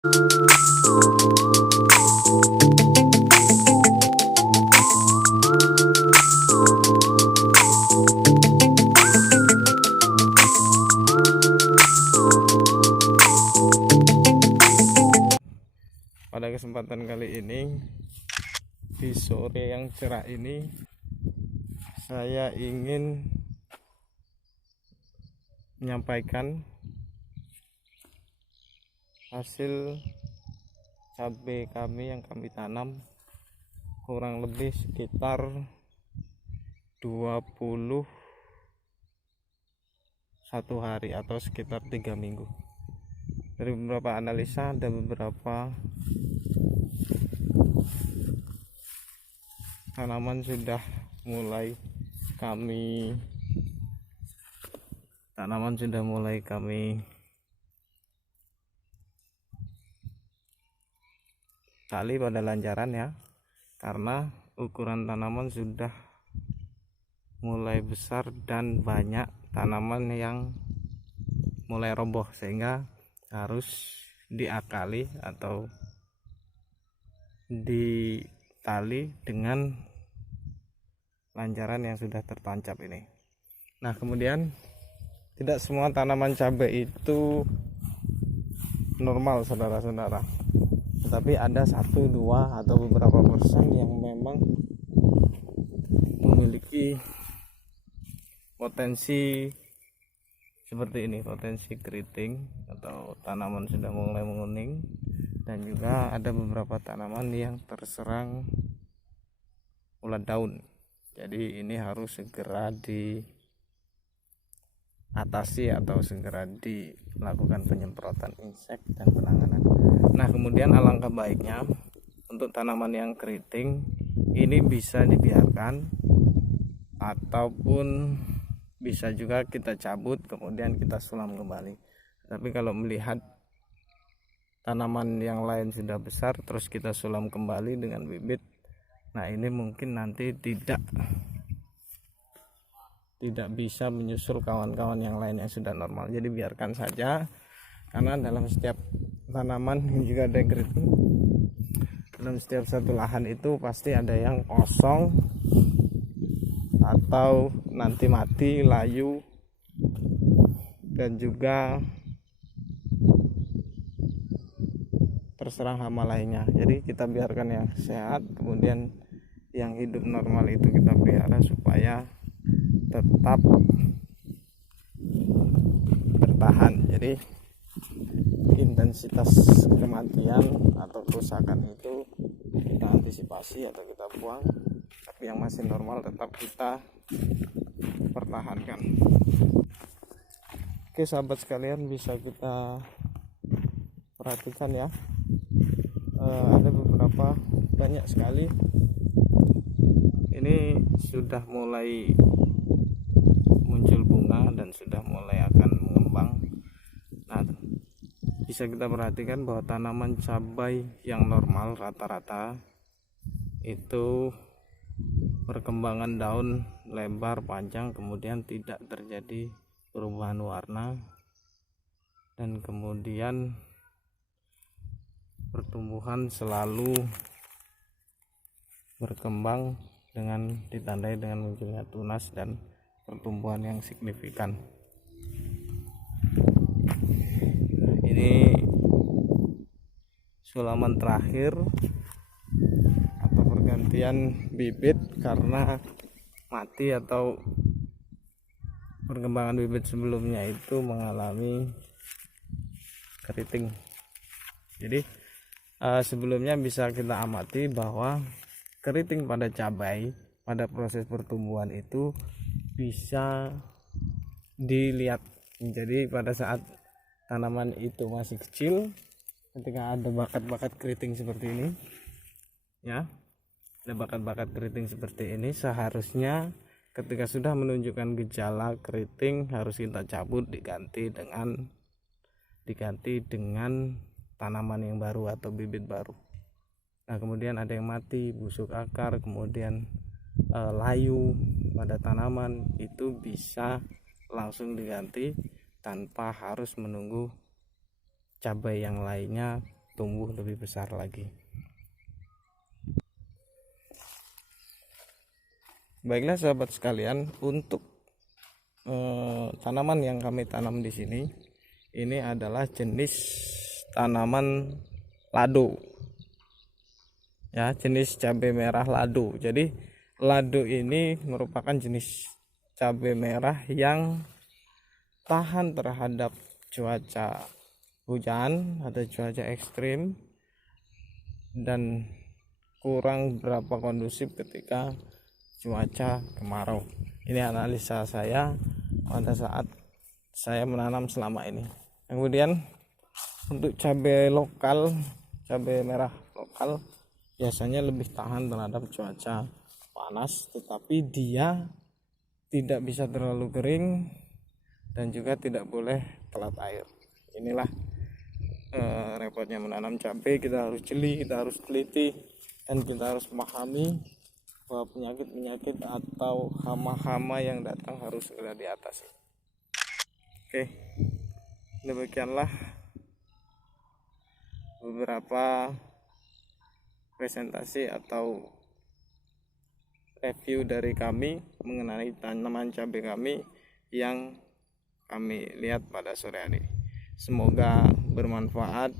Pada kesempatan kali ini, di sore yang cerah ini, saya ingin menyampaikan hasil cabai kami yang kami tanam kurang lebih sekitar 21 hari atau sekitar 3 minggu. Dari beberapa analisa ada beberapa tanaman sudah mulai kami tali pada lancaran ya, karena ukuran tanaman sudah mulai besar dan banyak tanaman yang mulai roboh, sehingga harus diakali atau ditali dengan lancaran yang sudah tertancap ini. Nah, kemudian tidak semua tanaman cabai itu normal, saudara-saudara, tetapi ada 1, 2 atau beberapa persen yang memang memiliki potensi seperti ini, potensi keriting atau tanaman sudah mulai menguning, dan juga ada beberapa tanaman yang terserang ulat daun. Jadi ini harus segera diatasi atau segera dilakukan penyemprotan insek dan penanganan. Nah, kemudian alangkah baiknya untuk tanaman yang keriting ini bisa dibiarkan ataupun bisa juga kita cabut kemudian kita sulam kembali. Tapi kalau melihat tanaman yang lain sudah besar terus kita sulam kembali dengan bibit, nah ini mungkin nanti tidak bisa menyusul kawan-kawan yang lain yang sudah normal. Jadi biarkan saja, karena dalam setiap tanaman juga ada yang keriting. Dalam setiap satu lahan itu pasti ada yang kosong atau nanti mati, layu, dan juga terserang hama lainnya. Jadi kita biarkan yang sehat, kemudian yang hidup normal itu kita pelihara supaya tetap bertahan. Jadi intensitas kematian atau kerusakan itu kita antisipasi atau kita buang, tapi yang masih normal tetap kita pertahankan. Oke sahabat sekalian, bisa kita perhatikan ya, ada beberapa, banyak sekali ini sudah mulai muncul bunga dan sudah mulai akan mengembang. Nah, bisa kita perhatikan bahwa tanaman cabai yang normal rata-rata itu perkembangan daun lebar panjang, kemudian tidak terjadi perubahan warna, dan kemudian pertumbuhan selalu berkembang dengan ditandai dengan munculnya tunas dan pertumbuhan yang signifikan. Ini sulaman terakhir atau pergantian bibit karena mati atau perkembangan bibit sebelumnya itu mengalami keriting. Jadi sebelumnya bisa kita amati bahwa keriting pada cabai pada proses pertumbuhan itu bisa dilihat. Jadi pada saat tanaman itu masih kecil, ketika ada bakat-bakat keriting seperti ini ya, ada bakat-bakat keriting seperti ini, seharusnya ketika sudah menunjukkan gejala keriting harus kita cabut, diganti dengan tanaman yang baru atau bibit baru. Nah, kemudian ada yang mati, busuk akar, kemudian layu pada tanaman, itu bisa langsung diganti tanpa harus menunggu cabai yang lainnya tumbuh lebih besar lagi. Baiklah sahabat sekalian, untuk tanaman yang kami tanam di sini ini adalah jenis tanaman lado. Ya, jenis cabai merah lado. Jadi lado ini merupakan jenis cabai merah yang tahan terhadap cuaca hujan atau cuaca ekstrim dan kurang berapa kondusif ketika cuaca kemarau. Ini analisa saya pada saat saya menanam selama ini. Kemudian untuk cabai lokal, cabai merah lokal biasanya lebih tahan terhadap cuaca panas, tetapi dia tidak bisa terlalu kering dan juga tidak boleh telat air. Inilah repotnya menanam cabai. Kita harus jeli, kita harus teliti, dan kita harus memahami bahwa penyakit-penyakit atau hama-hama yang datang harus segera diatasi. Oke, demikianlah beberapa presentasi atau review dari kami mengenai tanaman cabai kami yang kami lihat pada sore hari. Semoga bermanfaat